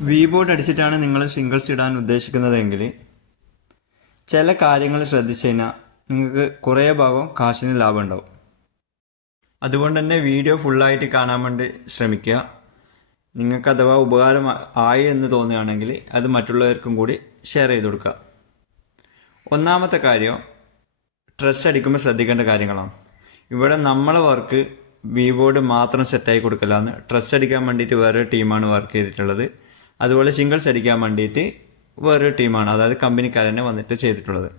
V board അടിച്ചിട്ടാണ് നിങ്ങൾ singles ഇടാൻ ഉദ്ദേശിക്കുന്നതെങ്കിൽ ചില കാര്യങ്ങൾ ശ്രദ്ധിച്ചു കഴിഞ്ഞാൽ നിങ്ങൾക്ക് കുറേ ഭാഗം കാശിന് ലാഭം ഉണ്ടാവും. അതുകൊണ്ട് തന്നെ വീഡിയോ ഫുള്ളായിട്ട് കാണാൻ വേണ്ടി ശ്രമിക്കുക. നിങ്ങൾക്ക് അഥവാ ഉപകാരം ആയി എന്ന് തോന്നുകയാണെങ്കിൽ അത് മറ്റുള്ളവർക്കും കൂടി ഷെയർ ചെയ്ത് കൊടുക്കുക. ഒന്നാമത്തെ കാര്യം ഡ്രസ്സ് അടിക്കുമ്പോൾ ശ്രദ്ധിക്കേണ്ട കാര്യങ്ങളാണ്. ഇവിടെ നമ്മളെ വർക്ക് വി ബോർഡ് മാത്രം സെറ്റായി കൊടുക്കലാന്ന് ട്രസ് അടിക്കാൻ വേണ്ടിയിട്ട് വേറൊരു ടീമാണ് വർക്ക് ചെയ്തിട്ടുള്ളത്. അതുപോലെ സിംഗിൾസ് അടിക്കാൻ വേണ്ടിയിട്ട് വേറൊരു ടീമാണ്. അതായത് കമ്പനിക്കാർ തന്നെ വന്നിട്ട് ചെയ്തിട്ടുള്ളത്.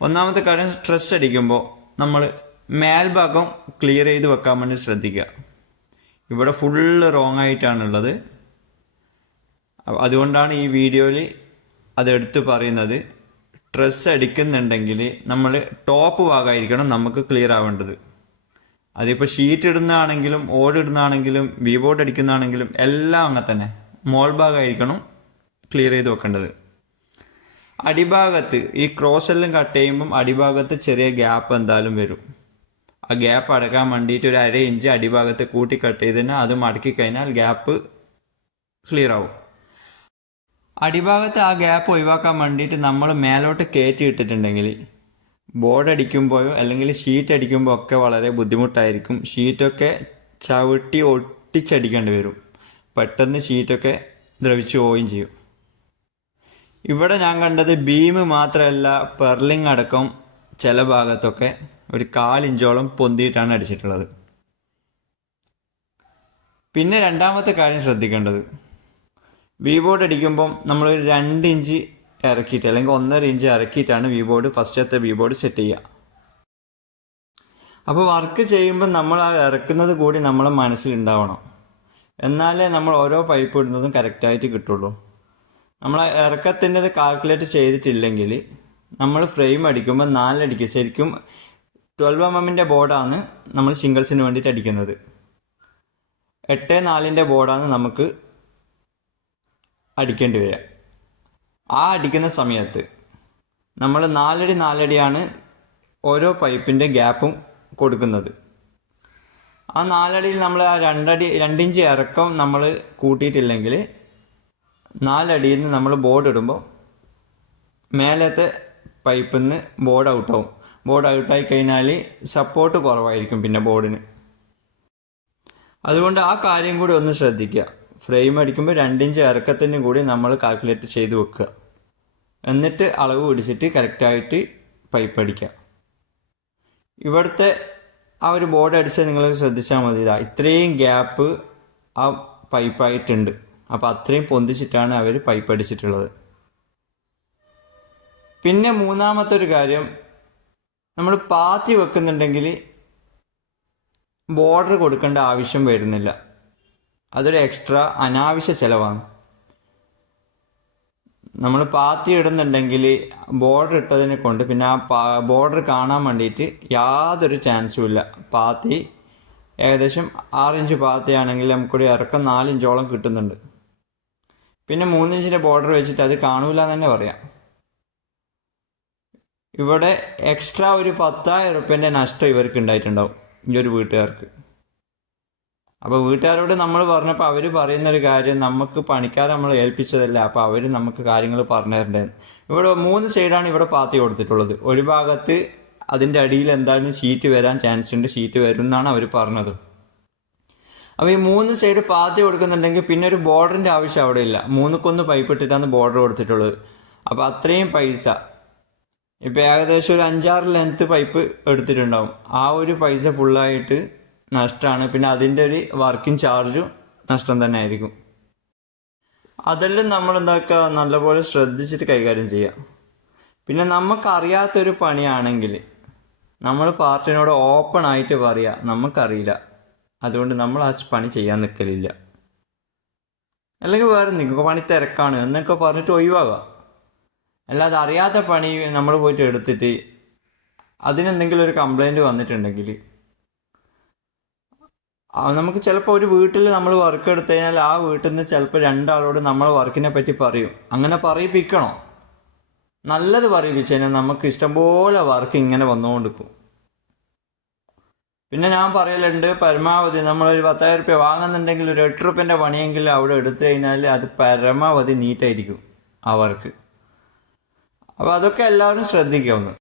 ഒന്നാമത്തെ കാര്യം ട്രസ് അടിക്കുമ്പോൾ നമ്മൾ മേൽഭാഗം ക്ലിയർ ചെയ്ത് വെക്കാൻ വേണ്ടി ശ്രദ്ധിക്കുക. ഇവിടെ ഫുള്ള് റോങ് ആയിട്ടാണുള്ളത്. അതുകൊണ്ടാണ് ഈ വീഡിയോയിൽ അതെടുത്ത് പറയുന്നത്. ഡ്രസ്സ് അടിക്കുന്നുണ്ടെങ്കിൽ നമ്മൾ ടോപ്പ് ഭാഗമായിരിക്കണം നമുക്ക് ക്ലിയർ ആവേണ്ടത്. അതിപ്പോൾ ഷീറ്റ് ഇടുന്നതാണെങ്കിലും ഓട് ഇടുന്നതാണെങ്കിലും വി ബോർഡ് അടിക്കുന്നതാണെങ്കിലും എല്ലാം അങ്ങനെ തന്നെ മോൾ ഭാഗമായിരിക്കണം ക്ലിയർ ചെയ്ത് വെക്കേണ്ടത്. അടിഭാഗത്ത് ഈ ക്രോസ് എല്ലാം കട്ട് ചെയ്യുമ്പം അടിഭാഗത്ത് ചെറിയ ഗ്യാപ്പ് എന്തായാലും വരും. ആ ഗ്യാപ്പ് അടക്കാൻ വേണ്ടിയിട്ട് ഒരു അര ഇഞ്ച് അടിഭാഗത്ത് കൂട്ടി കട്ട് ചെയ്തതിന് അത് മടക്കി കഴിഞ്ഞാൽ ഗ്യാപ്പ് ക്ലിയർ ആവും. അടിഭാഗത്ത് ആ ഗ്യാപ്പ് ഒഴിവാക്കാൻ വേണ്ടിയിട്ട് നമ്മൾ മേലോട്ട് കയറ്റി ഇട്ടിട്ടുണ്ടെങ്കിൽ ബോർഡ് അടിക്കുമ്പോഴോ അല്ലെങ്കിൽ ഷീറ്റ് അടിക്കുമ്പോൾ ഒക്കെ വളരെ ബുദ്ധിമുട്ടായിരിക്കും. ഷീറ്റൊക്കെ ചവിട്ടി ഒട്ടിച്ചടിക്കേണ്ടി വരും. പെട്ടെന്ന് ഷീറ്റൊക്കെ ദ്രവിച്ചു പോവുകയും ചെയ്യും. ഇവിടെ ഞാൻ കണ്ടത് ബീം മാത്രമല്ല പെർലിംഗ് അടക്കം ചില ഭാഗത്തൊക്കെ ഒരു കാലിഞ്ചോളം പൊന്തിയിട്ടാണ് അടിച്ചിട്ടുള്ളത്. പിന്നെ രണ്ടാമത്തെ കാര്യം ശ്രദ്ധിക്കേണ്ടത്. വി ബോർഡ് അടിക്കുമ്പം നമ്മൾ രണ്ട് ഇഞ്ച് ഇറക്കിയിട്ട് അല്ലെങ്കിൽ ഒന്നര ഇഞ്ച് ഇറക്കിയിട്ടാണ് വി ബോർഡ് ഫസ്റ്റത്തെ വി ബോർഡ് സെറ്റ് ചെയ്യുക. അപ്പോൾ വർക്ക് ചെയ്യുമ്പോൾ നമ്മൾ ഇറക്കുന്നത് കൂടി നമ്മളെ മനസ്സിലുണ്ടാവണം എന്നാലേ നമ്മൾ ഓരോ പൈപ്പ് ഇടുന്നതും കറക്റ്റായിട്ട് കിട്ടുള്ളൂ. നമ്മൾ ഇറക്കത്തിന്റെത് കാൽക്കുലേറ്റ് ചെയ്തിട്ടില്ലെങ്കിൽ നമ്മൾ ഫ്രെയിം അടിക്കുമ്പോൾ നാലടിക്ക് ശരിക്കും ട്വൽവ് എം എമ്മിന്റെ ബോർഡാണ് നമ്മൾ സിംഗിൾസിന് വേണ്ടിയിട്ട് അടിക്കുന്നത്. എട്ട് നാലിന്റെ ബോർഡാണ് നമുക്ക് അടിക്കേണ്ടി വരിക. ആ അടിക്കുന്ന സമയത്ത് നമ്മൾ നാലടി നാലടിയാണ് ഓരോ പൈപ്പിന്റെ ഗ്യാപ്പും കൊടുക്കുന്നത്. ആ നാലടിയിൽ നമ്മൾ ആ രണ്ടടി രണ്ടിഞ്ച് ഇറക്കം നമ്മൾ കൂട്ടിയിട്ടില്ലെങ്കിൽ നാലടിയിൽ നിന്ന് നമ്മൾ ബോർഡ് ഇടുമ്പോൾ മേലത്തെ പൈപ്പിൽ നിന്ന് ബോർഡ് ഔട്ടാവും. ബോർഡ് ഔട്ടായി കഴിഞ്ഞാൽ സപ്പോർട്ട് കുറവായിരിക്കും പിന്നെ ബോർഡിന്. അതുകൊണ്ട് ആ കാര്യം കൂടി ഒന്ന് ശ്രദ്ധിക്കുക. ഫ്രെയിം അടിക്കുമ്പോൾ രണ്ടിഞ്ച് ഇറക്കത്തിന് കൂടി നമ്മൾ കാൽക്കുലേറ്റ് ചെയ്ത് വെക്കുക. എന്നിട്ട് അളവ് പിടിച്ചിട്ട് കറക്റ്റായിട്ട് പൈപ്പ് അടിക്കുക. ഇവിടുത്തെ ആ ഒരു ബോർഡ് അടിച്ച് നിങ്ങൾ ശ്രദ്ധിച്ചാൽ മതി. ഇതാ ഇത്രയും ഗ്യാപ്പ് ആ പൈപ്പായിട്ടുണ്ട് അപ്പോൾ അത്രയും പൊന്തിച്ചിട്ടാണ് അവർ പൈപ്പ് അടിച്ചിട്ടുള്ളത്. പിന്നെ മൂന്നാമത്തെ ഒരു കാര്യം നമ്മൾ പാത്തി വെക്കുന്നുണ്ടെങ്കിൽ ബോർഡർ കൊടുക്കേണ്ട ആവശ്യം വരുന്നില്ല. അതൊരു എക്സ്ട്രാ അനാവശ്യ ചിലവാണ്. നമ്മൾ പാത്തി ഇടുന്നുണ്ടെങ്കിൽ ബോർഡർ ഇട്ടതിനെ കൊണ്ട് പിന്നെ ആ ബോർഡർ കാണാൻ വേണ്ടിയിട്ട് യാതൊരു ചാൻസും ഇല്ല. പാത്തി ഏകദേശം ആറിഞ്ച് പാത്തിയാണെങ്കിൽ നമുക്കൊരു ഇറക്കം നാലിഞ്ചോളം കിട്ടുന്നുണ്ട്. പിന്നെ മൂന്നിഞ്ചിന്റെ ബോർഡർ വെച്ചിട്ട് അത് കാണൂല എന്ന് തന്നെ പറയാം. ഇവിടെ എക്സ്ട്രാ ഒരു പത്തായിരം റുപ്യന്റെ നഷ്ടം ഇവർക്ക് ഉണ്ടായിട്ടുണ്ടാവും. ഈ ഒരു വീട്ടുകാർക്ക്. അപ്പോൾ വീട്ടുകാരോട് നമ്മൾ പറഞ്ഞപ്പോൾ അവർ പറയുന്നൊരു കാര്യം നമുക്ക് പണിക്കാരെ നമ്മൾ ഏൽപ്പിച്ചതല്ല അപ്പോൾ അവർ നമുക്ക് കാര്യങ്ങൾ പറഞ്ഞു തരേണ്ടത് ഇവിടെ മൂന്ന് സൈഡാണ് ഇവിടെ പാത്തി കൊടുത്തിട്ടുള്ളത്. ഒരു ഭാഗത്ത് അതിന്റെ അടിയിൽ എന്തായാലും ഷീറ്റ് വരാൻ ചാൻസ് ഉണ്ട് ഷീറ്റ് വരും എന്നാണ് അവർ പറഞ്ഞത്. അപ്പോൾ ഈ മൂന്ന് സൈഡ് പാത്തി കൊടുക്കുന്നുണ്ടെങ്കിൽ പിന്നെ ഒരു ബോർഡറിന്റെ ആവശ്യം അവിടെ ഇല്ല. മൂന്നുക്കൊന്ന് പൈപ്പ് ഇട്ടിട്ടാണ് ബോർഡർ കൊടുത്തിട്ടുള്ളത്. അപ്പോൾ അത്രയും പൈസ. ഇപ്പം ഏകദേശം ഒരു അഞ്ചാറ് ലെങ്ത്ത് പൈപ്പ് എടുത്തിട്ടുണ്ടാവും. ആ ഒരു പൈസ ഫുള്ളായിട്ട് നഷ്ടമാണ് പിന്നെ അതിന്റെ ഒരു വർക്കിംഗ് ചാർജും നഷ്ടം തന്നെ ആയിരിക്കും. അതെല്ലാം നമ്മൾ എന്താക്കുക നല്ലപോലെ ശ്രദ്ധിച്ചിട്ട് കൈകാര്യം ചെയ്യാം. പിന്നെ നമുക്കറിയാത്തൊരു പണിയാണെങ്കിൽ നമ്മൾ പാർട്ടിനോട് ഓപ്പൺ ആയിട്ട് പറയുക നമുക്കറിയില്ല. അതുകൊണ്ട് നമ്മൾ ആ പണി ചെയ്യാൻ നിൽക്കലില്ല അല്ലെങ്കിൽ വേറെ നിങ്ങൾക്ക് പണി തിരക്കാണ്. എന്നൊക്കെ പറഞ്ഞിട്ട് ഒഴിവാകുക അല്ലാതെ അറിയാത്ത പണി നമ്മൾ പോയിട്ട് എടുത്തിട്ട് അതിനെന്തെങ്കിലും ഒരു കംപ്ലൈന്റ് വന്നിട്ടുണ്ടെങ്കിൽ നമുക്ക് ചിലപ്പോൾ ഒരു വീട്ടിൽ നമ്മൾ വർക്ക് എടുത്തു കഴിഞ്ഞാൽ ആ വീട്ടിൽ നിന്ന് ചിലപ്പോൾ രണ്ടാളോട് നമ്മൾ വർക്കിനെ പറ്റി പറയും. അങ്ങനെ പറയിപ്പിക്കണോ? നല്ലത് പറയിപ്പിച്ചു കഴിഞ്ഞാൽ നമുക്ക് ഇഷ്ടംപോലെ വർക്ക് ഇങ്ങനെ വന്നുകൊണ്ടിരിക്കും. പിന്നെ ഞാൻ പറയലുണ്ട് പരമാവധി നമ്മളൊരു പത്തായിരം റുപ്യ വാങ്ങുന്നുണ്ടെങ്കിൽ ഒരു എട്ട് റുപ്യന്റെ പണിയെങ്കിൽ അവിടെ എടുത്തു കഴിഞ്ഞാൽ അത് പരമാവധി നീറ്റായിരിക്കും ആ വർക്ക് അപ്പോൾ അതൊക്കെ എല്ലാവരും ശ്രദ്ധിക്കുക ഒന്ന്